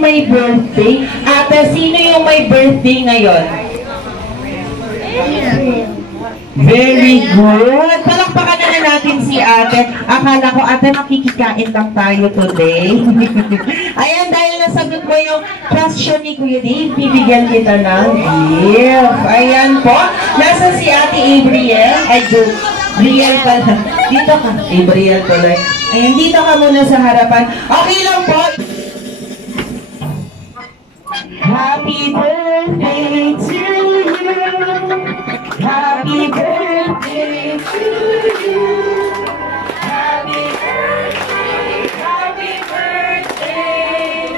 May birthday? Ate, sino yung may birthday ngayon? Very good. Palakpakan na natin si ate. Akala ko ate makikikain lang tayo today. Ayan, dahil nasagot mo yung question ni Kuya Dave, bibigyan kita ng gift. Ayan po. Nasa si ate Abriel. Ay, Briel pala. Dito ka. Abriel pala. Ayan, dito ka muna sa harapan. Okay lang po. Happy birthday to you. Happy birthday to you. Happy birthday. Happy birthday.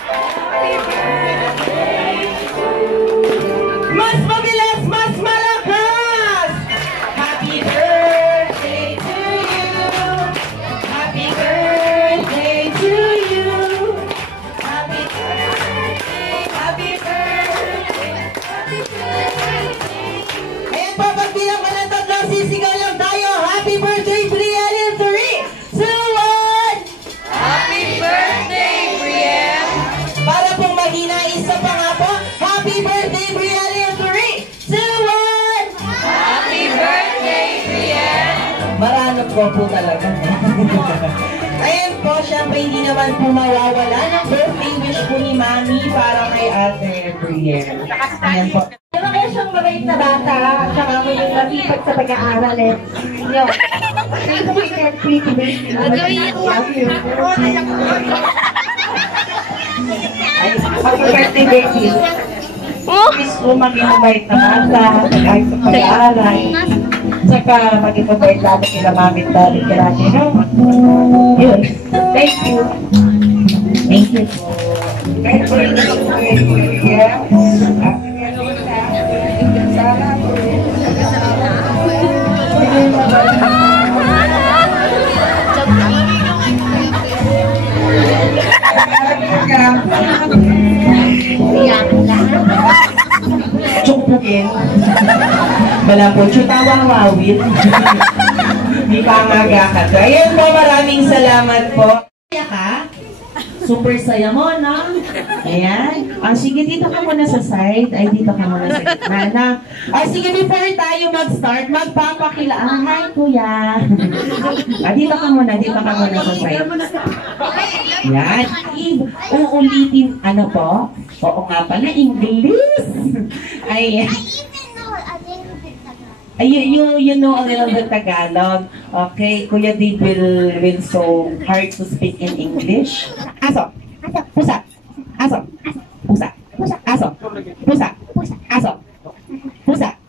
Happy birthday to you. Mas mabilis, mas malakas. Happy birthday to you. Happy birthday to you. Happy birthday. Happy birthday! Happy birthday! Ayan po, pag bilang ka ng tatlo, sisigaw lang tayo. Happy birthday, Brielle! In 3, 2, 1! Happy birthday, Brielle! Para pong mahina, isa pa nga po. Happy birthday, Brielle! In 3, 2, 1! Happy birthday, Brielle! Maranot po talaga. Ayan po, syempre hindi naman po mawawala ng birthday wish po ni Mami para kay Ate Brielle. Ayan po. Diba kaya siyang mabait na bata, saka mo yung matipag sa pag-aaral eh. Yun. Thank you, pretty baby. Ay, happy birthday, baby. Please po maging mabait na bata, kahit sa pag-aaral. Saka maging mabait lalo kila Mami at Daddy Karate, no? Yun. Thank you. Thank you. Kahit po yung Chukpukin. Malapot. Chutawang wawit. Di pa magakat. Ayan po, maraming salamat po. Kaya ka? Super saya mo, no? Ayan. Sige, dito ka muna sa side. Ay, dito ka muna sa gitna, na. Sige, before tayo mag-start, magpapakilaan. Hi, kuya. Dito ka muna sa side. Yan. Uulitin, ano po? Oo nga pala, English. Ay, you know a little bit Tagalog. Okay, Kuya Dave will so hard to speak in English. Aso. Pusa. Aso. Pusa. Aso. Pusa. Aso. Pusa.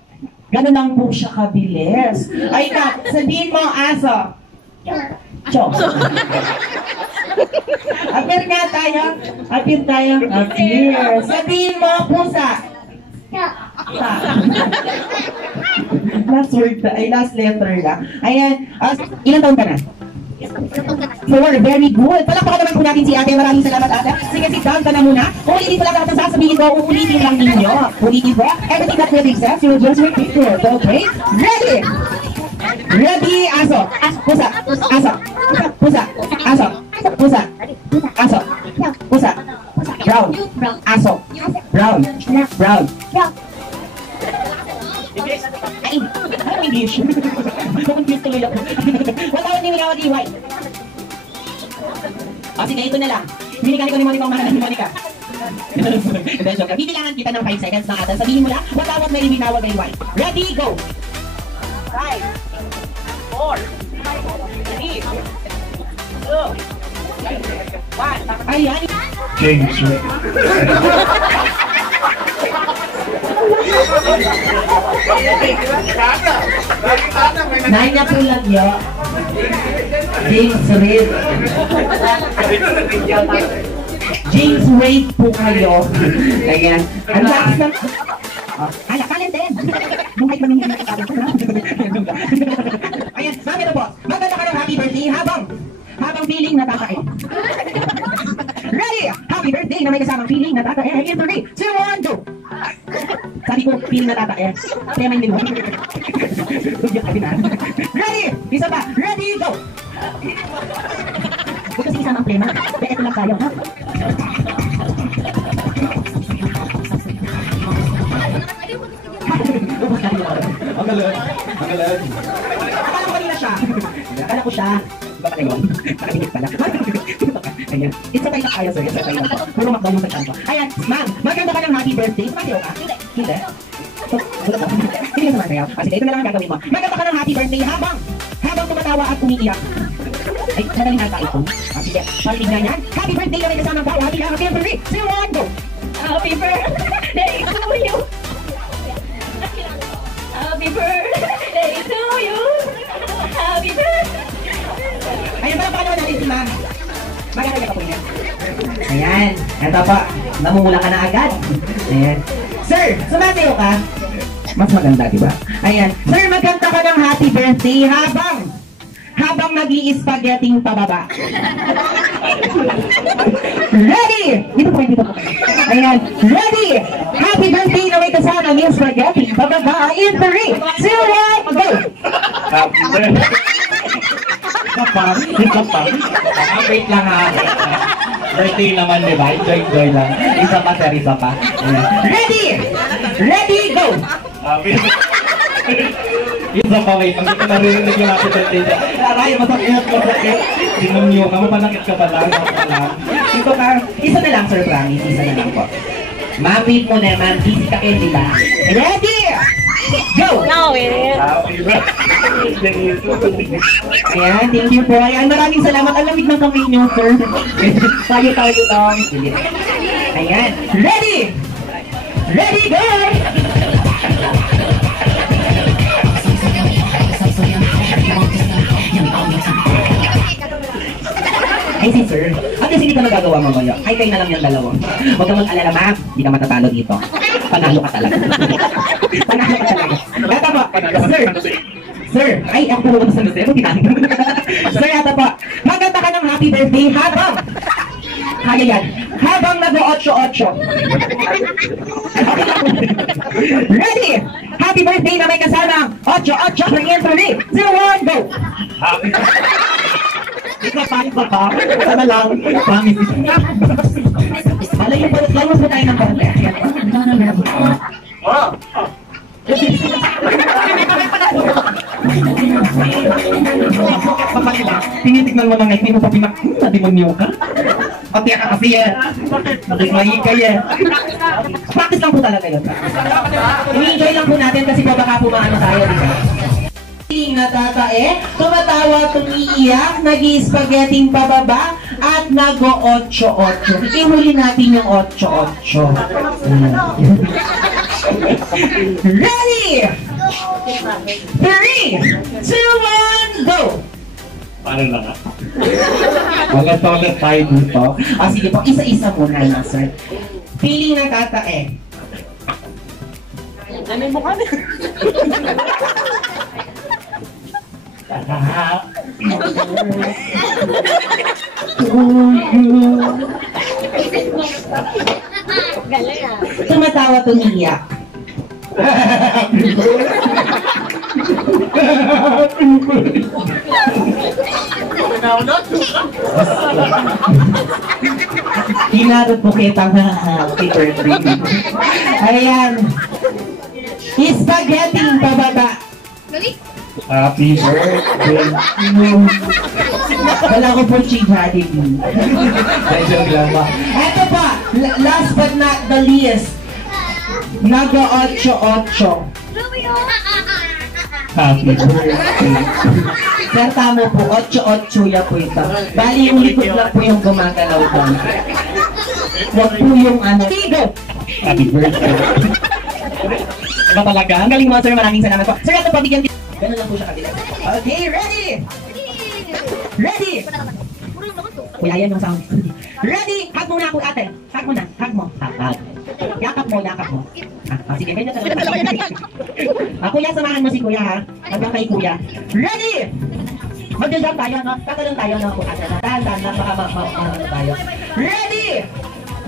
Ganun lang po siya kabilis. Ay ka, sabihin mo aso. Cho. Apir nga tayo. Apir tayo. Apir. Sabihin mo pusa. Last word, last letter lang. Ayan. Ilang taon ka na? 4, very good. Palakpakan naman po natin si ate. Maraming salamat ate. Sige, sit down ka na muna. Ulitin ko lang lahat ng sasabihin ko. Uulitin lang ninyo. Ulitin ko. Everything that will exist, you will just repeat it. Okay? Ready? Ready, aso. Pusa. Aso. Pusa. Aso. Pusa. Aso. Pusa. Brown. Aso. Brown. Brown. Ay, ano English? Confused tuloy ako. Wala ko niminawa di white. Sige, ito na lang. Binigyan ko ni Monica ang mahal ni Monica. Bibilangan kita ng 5 seconds ng atan. Sabihin mo lang, watawat may ibinawag ay white. Ready, go! 5, 4, 3, 2, 1. Ayan. James. Maria Pulagyo. James Reid. James Reid po kayo. Ayan. Ang last na... Ala, kanin din. Buhay kami hindi nakakalit. Ayan, sabi na po. Maganda ka ng happy birthday habang feeling natatae. Ready? Happy birthday na may kasamang feeling natatae. In 3, 2, 1, go! Sabi ko, feeling natatae. Kaya may niluwa. Ready? Isa pa. Ready, go! Huwag kasi isang ang plema. Kaya ito lang tayo, ha? Ang galing. Ang galing. Akala ko kanina siya. Akala ko siya. Baka kayo. Nakatingit pala. Ayan. It's a tayo na kayo, sir. It's a tayo na po. Puro makdaw yung pagkanto. Ayan, ma'am. Maganda ka ng happy birthday. Sumasayaw ka? Hindi. Hindi ka sumasayaw. Sige, ito na lang ang gagawin mo. Maganda ka ng happy birthday habang tumatawa at umiiyak. Ay, nadaling nata ito. Sige, palignan yan. Happy birthday na may kasamang tawa. Happy birthday. 2, 1, go! Happy birthday to you. Happy birthday to you. Happy birthday. Ayan, parang pakalawa natin si ma'am. Magkakaya ka po niya. Ayan. Ito pa. Namumula ka na agad. Ayan. Sir, sumasayo ka. Mas maganda, di ba? Ayan. Sir, magkanta ka ng happy birthday habang nag-i-spaghetting pababa. Ready! Dito po kayo, dito po kayo. Ayan. Ready! Happy birthday na may kasama ng spaghetti pababa in 3, 2, 1, go! Happy birthday. Isa pa. Wait lang ha. Birthday naman, di ba? Enjoy lang. Isa pa, sir. Isa pa. Ayan. Ready! Ready, go! Happy Isa pa, wait. Ang ito narinig yung happy birthday niya. Aray, masakit. Sinumyo ka. Mapanakit ka pa lang. Ito ka. Isa na lang, sir, promise. Isa na lang po. Mapit mo naman. Busy ka kayo, di ba? Ready! Go! No, eh. Happy birthday. Ayan, thank you po. Ayan, maraming salamat. Ang lamig ng kamay niyo, sir. Tayo lang. Ayan. Ready! Ready, go! Ay, si sir. At least hindi ka nagagawa mamaya. Ay, kayo na lang yung dalawa. Huwag ka mag-alala, ma'am. Hindi ka matatalo dito. Panalo ka talaga. Panalo ka talaga. Ito po. Sir. Ay, ako po sa Jose. Sir, ito po. Maganda ka ng happy birthday habang. Kaya yan. Habang nag-8-8. Ready? Happy birthday na may kasama. 8-8. In 3, 2, 1, go! Happy Isa pa. Isa na lang. Promise. Malayo po tayo ng konti. Tinitignan mo lang na hindi mo pa nadimonyo ka. Pati ka kasi yan. Nakikmahi ka yan. Practice lang po talaga yun. I-enjoy lang po natin kasi po baka pumaano tayo. Natatae, tumatawa, tumiiyak, nag-i-spaghetting pababa, at nag-o-8-8. Ihuli natin yung 8-8. Ready? 3, 2, 1, go! Paano na nga? Ulit tayo dito. Sige po, isa-isa muna na, sir. Feeling natatae. Ano mo kami? Galing ah. Tumatawa, tumiiyak. Hinarot mo kitang happy birthday. Ayan. Spaghetting pababa. Happy birthday. Wala ko po si Jollibee. Medyo glama. Eto pa, last but not the least, nag-8-8. Happy birthday. Sir, tamo po, 8-8 ya po ito. Bali yung likod lang po yung gumagalaw po. Huwag po yung ano. Tigo! Happy birthday. Iba talaga. Ang galing mo, sir. Maraming salamat po. Sir, ito pa, bigyan Ganun lang po siya kabilis. Okay, ready? Ready? Kuya, yan yung sound. Ready? Hug muna ako, ate. Hug muna. Hug mo. Hug. Yakap mo, yakap mo. Sige, ganyan ka lang. Kuya, samahan mo si kuya, ha? Hanggang kay kuya. Ready? Mag-jump tayo, no? Tatalong tayo, no? Ate, tahan-tahan lang, baka tayo. Ready?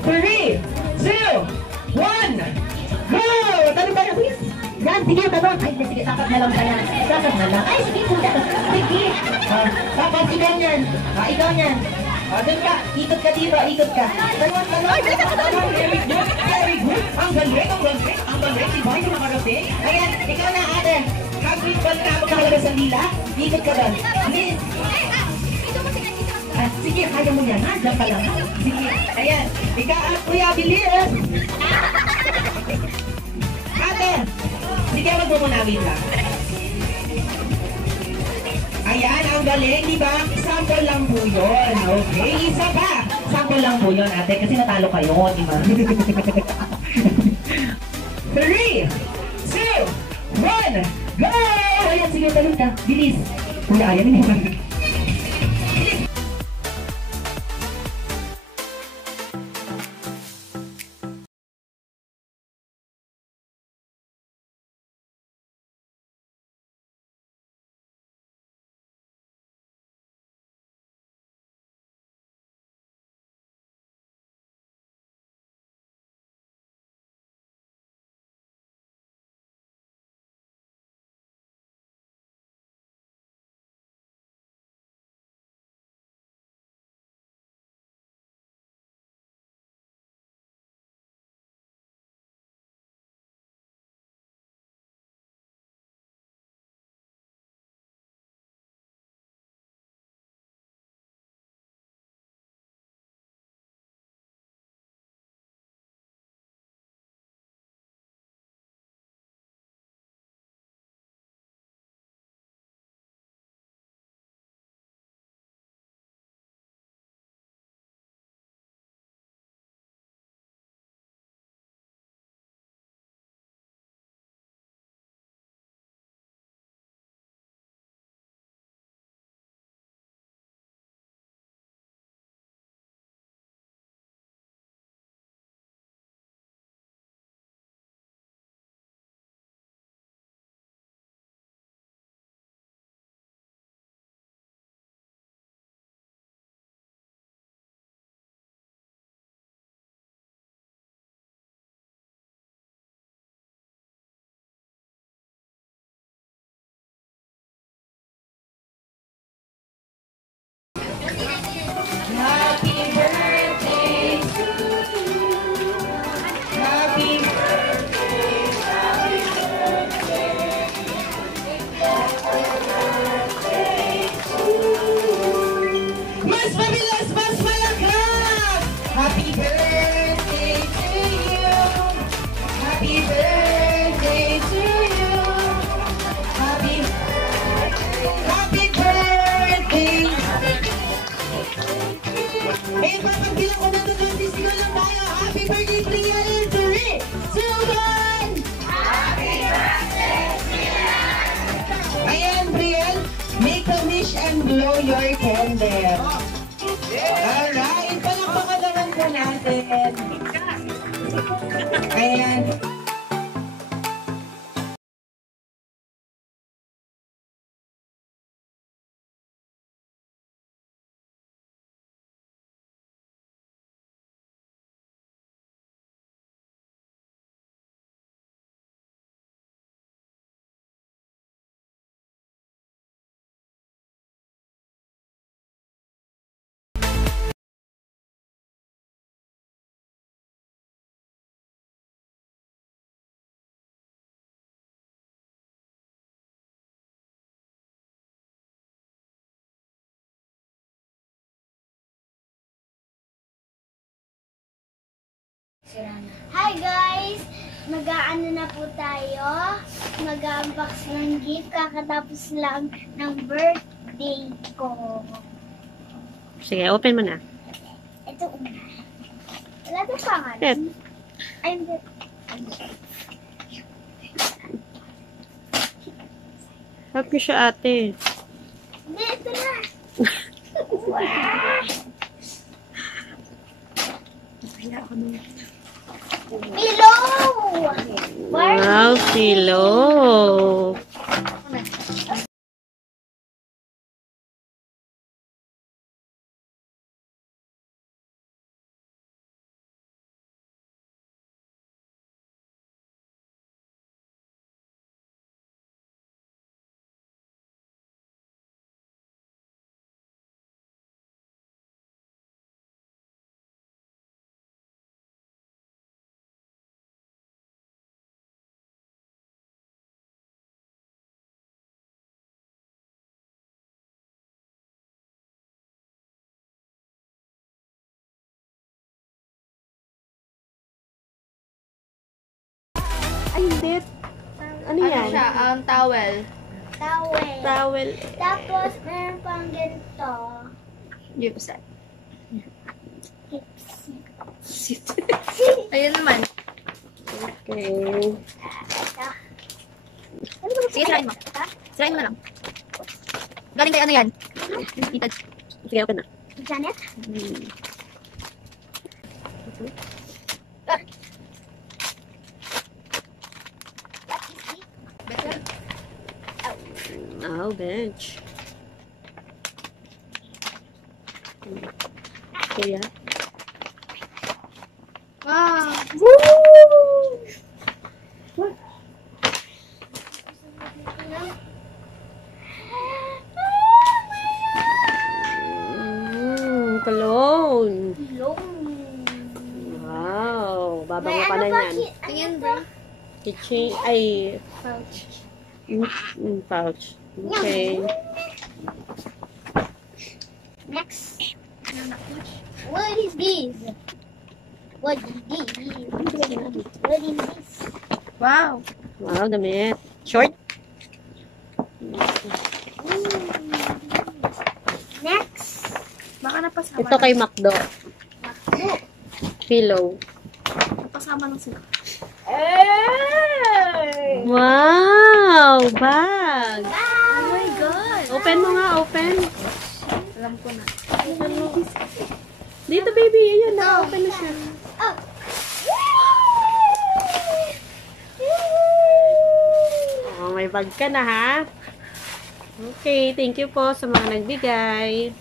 3, 2, 1, go! Tanong tayo, please. Yan, sige, tanong. Ay, sige, sakat na lang tayo. Sakat na lang. Ay, sige, kuya. Sige. Tapos, ikaw yan. Ikaw yan. Doon ka. Ikot ka dito. Ikot ka. Tanong. Very good. Very good. Ang galing. Ang galing. Si Boy, nakarating. Ayan, ikaw na, ate. Hagrid, balik na ako nakalagay sa lila. Ikot ka doon. Please. Sige, kaya mo yan, ha? Diyan ka lang, ha? Sige. Ayan. Ikaw, kuya, bilis. Ate. Sige, wag mo munawin lang. Ayan, ang galing, di ba? Sample lang po yun. Okay, isa pa. Sample lang po yun, ate, kasi natalo kayo, di ba? 3, 2, 1, go! Ayan, sige, talon ka. Bilis. Kuya, ayan yun. Happy birthday to you. Happy birthday, happy birthday. Happy birthday to you. Mas mabilis, mas malakas. Happy birthday to you. Happy birthday to you. Happy birthday. Eh, pagbilang ko na ito, sisigaw lang tayo. Happy birthday, Priya! 3, 2, 1! Happy birthday, Priya! Ayan, Priya, make a wish and blow your candle. Alright, palakpakan naman po natin. Ayan. Hi guys! Mag-aano na po tayo. Mag-unbox ng gift. Kakatapos lang ng birthday ko. Sige, open mo na. Ito una. Wala ito pangalan. Yes. Help niyo siya, ate. Hindi, ito na. Pillow! Wow, pillow. Ay, hindi. Ano yan? siya? Towel. Towel. Towel. Tapos, meron pang ganito. Gypsy. Ayun naman. Okay. Sige, sirain mo. Sirain mo na lang. Galing kay ano yan? Tita. Sige, open na. Janet? Oh, bench. Okay, yeah. Wow. Cologne. Long. Wow. Babango May ka ano na pa? yan. Tingin, bro. Kitchen, ay, Pouch. pouch. Okay. Next. What is this? What is this? What is this? Wow. Wow, damit. Short? Next. Baka napasama. Ito kay Macdo. Pillow. Napasama lang sila. Hey! Wow! Bag! Oh my God. Open mo nga, open. Alam ko na. Dito, baby. Ayan na, open na siya. Oh. Oh, may bag ka na, ha? Okay, thank you po sa mga nagbigay.